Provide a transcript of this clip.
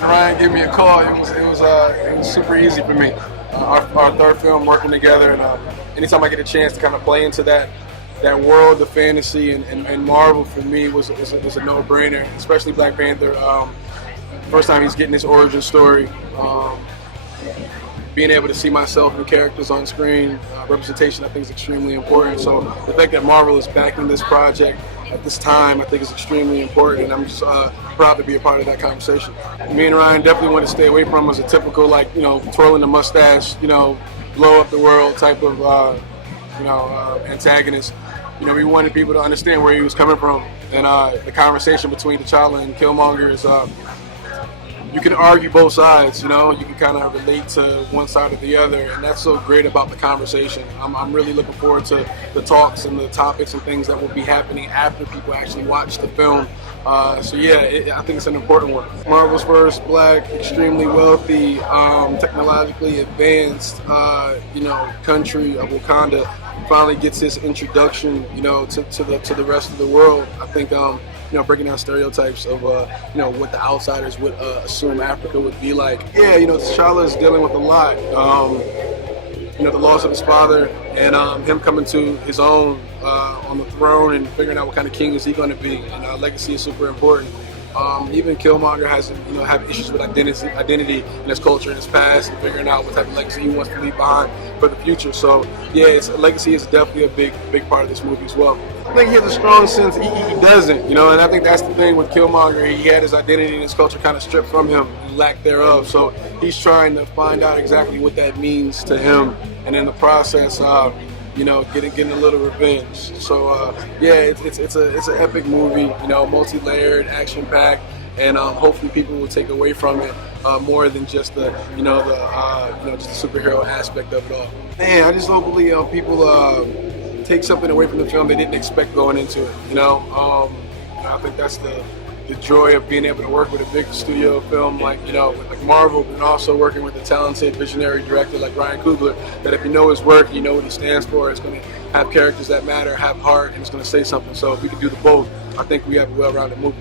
Ryan gave me a call. It was super easy for me. Our third film working together, and anytime I get a chance to kind of play into that world of fantasy and Marvel for me was a no-brainer, especially Black Panther. First time he's getting his origin story. Being able to see myself and characters on screen, representation I think is extremely important. So the fact that Marvel is backing this project at this time I think is extremely important, and I'm just proud to be a part of that conversation. Me and Ryan definitely want to stay away from as a typical, like, twirling the mustache, blow up the world type of antagonist. We wanted people to understand where he was coming from, and the conversation between T'Challa and Killmonger is you can argue both sides, you can kind of relate to one side or the other, and that's so great about the conversation. I'm really looking forward to the talks and the topics and things that will be happening after people actually watch the film. I think it's an important one. Marvel's first Black, extremely wealthy, technologically advanced, country of Wakanda finally gets his introduction, to the rest of the world. I think breaking down stereotypes of what the outsiders would assume Africa would be like. Yeah, T'Challa is dealing with a lot. The loss of his father and him coming to his own on the throne and figuring out what kind of king is he going to be. And legacy is super important. Even Killmonger has have issues with identity in his culture and his past, and figuring out what type of legacy he wants to leave behind for the future. So yeah, legacy is definitely a big part of this movie as well. I think he has a strong sense. He doesn't, and I think that's the thing with Killmonger. He had his identity and his culture kind of stripped from him, and lack thereof. So he's trying to find out exactly what that means to him, and in the process, getting a little revenge. So it's an epic movie, multi-layered, action-packed, and hopefully people will take away from it more than just the just the superhero aspect of it all. Man, I just hopefully people take something away from the film they didn't expect going into it. I think that's the joy of being able to work with a big studio film like Marvel, but also working with a talented visionary director like Ryan Coogler, that if you know his work, you know what he stands for, it's going to have characters that matter, have heart, and it's going to say something. So if we can do the both, I think we have a well-rounded movie.